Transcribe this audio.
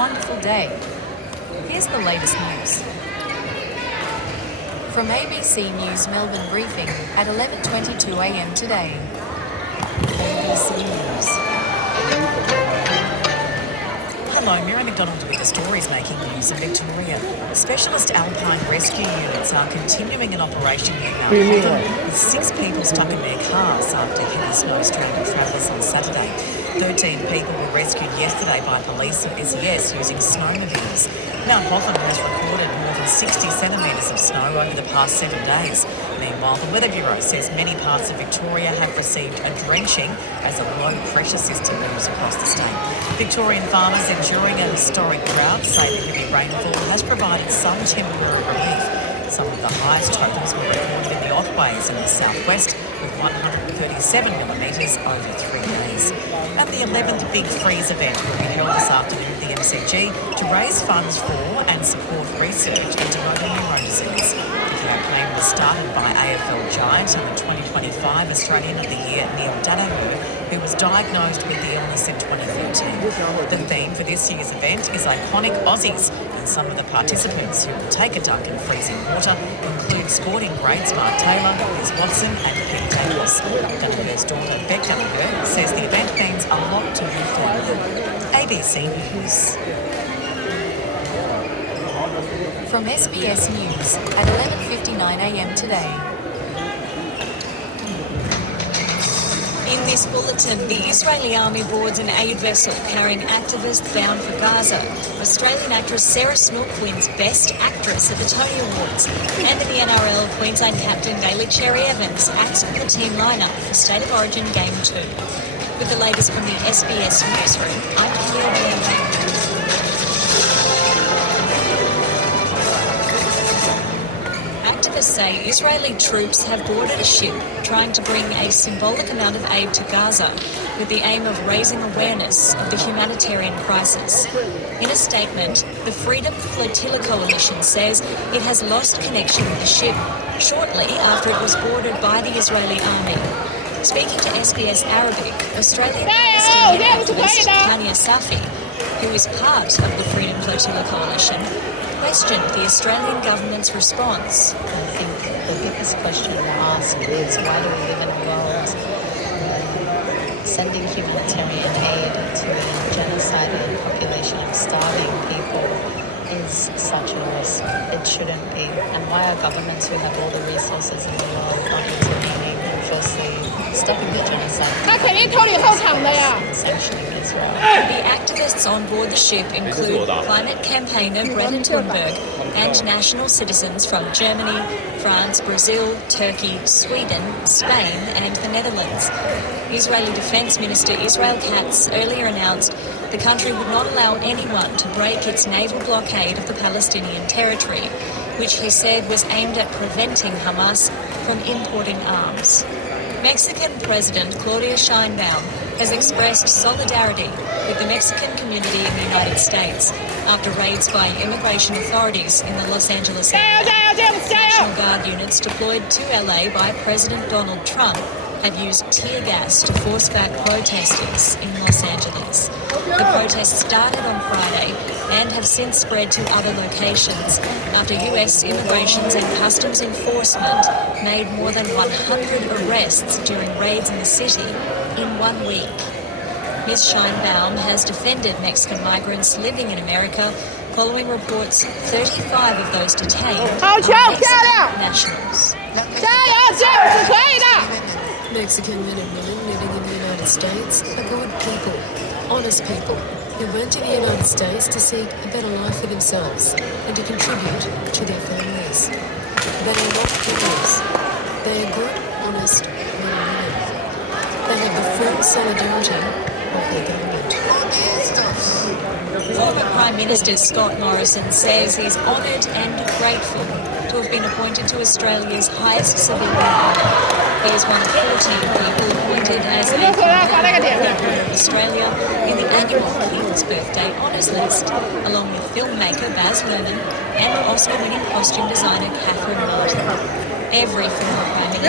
wonderful day. Here's the latest news. From ABC News Melbourne briefing at 11:22 a.m. today. ABC News. Hello, Mary McDonald with the stories making news in Victoria. Specialist alpine rescue units are continuing an operation in Mount Hotham with 6 people stuck in their cars after heavy snow stranded travellers on Saturday. 13 people were rescued yesterday by police and SES using snowmobiles. Mount Hotham has recorded more than 60 centimetres of snow over the past 7 days. Meanwhile, the Weather Bureau says many parts of Victoria have received a drenching as a low pressure system moves across the state. Victorian farmers enduring a historic drought say the heavy rainfall has provided some temporary relief. Some of the highest totals were recorded in the Otways in the southwest, with 137 millimetres over 3 days. And the 11th Big Freeze event will be held this afternoon at the MCG to raise funds for and support research into motor neurone disease. The campaign was started by AFL giant and the 2025 Australian of the Year Neil Danaher, who was diagnosed with the illness in 2013. The theme for this year's event is iconic Aussies, and some of the participants who will take a dunk in freezing water include sporting greats Mark Taylor, Liz Watson and Pete Daniels. Danaher's daughter Beck Danaher says the event means a lot to her family. ABC News. From SBS News at 11:59 a.m. today. In this bulletin, the Israeli army boards an aid vessel carrying activists bound for Gaza. Australian actress Sarah Snook wins Best Actress at the Tony Awards. And in the NRL, Queensland captain Bailey Cherry Evans acts on the team lineup for State of Origin Game 2. With the latest from the SBS newsroom, I'm Claire Beng. Activists say Israeli troops have boarded a ship trying to bring a symbolic amount of aid to Gaza with the aim of raising awareness of the humanitarian crisis. In a statement, the Freedom Flotilla Coalition says it has lost connection with the ship shortly after it was boarded by the Israeli army. Speaking to SBS Arabic, Australian Palestinian activist Tanya Safi, who is part of the Freedom Flotilla Coalition, questioned the Australian government's response. I think the biggest question to ask is why do we live in a world sending humanitarian aid to a genocidal population of starving people is such a risk. It shouldn't be. And why are governments who have all the resources in the world not intervening and firstly stopping the genocide and sanctioning Israel? The activists on board the ship include climate campaigner Greta Thunberg and national citizens from Germany, France, Brazil, Turkey, Sweden, Spain and the Netherlands. Israeli Defence Minister Israel Katz earlier announced the country would not allow anyone to break its naval blockade of the Palestinian territory, which he said was aimed at preventing Hamas from importing arms. Mexican President Claudia Sheinbaum has expressed solidarity with the Mexican community in the United States after raids by immigration authorities in the Los Angeles area. National Guard units deployed to LA by President Donald Trump have used tear gas to force back protesters in Los Angeles. The protests started on Friday and have since spread to other locations after US Immigrations and Customs Enforcement made more than 100 arrests during raids in the city in 1 week. Ms. Sheinbaum has defended Mexican migrants living in America following reports 35 of those detained are Mexican nationals. Mexican men and women living in the United States are good people, honest people, who went to the United States to seek a better life for themselves and to contribute to their families. They are not criminals. They are good, honest men and women. They have the full solidarity of their government. Former Prime Minister Scott Morrison says he's honoured and grateful to have been appointed to Australia's highest civilian honour. He is one of 14 people appointed as the President of Australia in the annual King's Birthday Honours List, along with filmmaker Baz Luhrmann and Oscar-winning costume designer Catherine Martin. Every former Prime Minister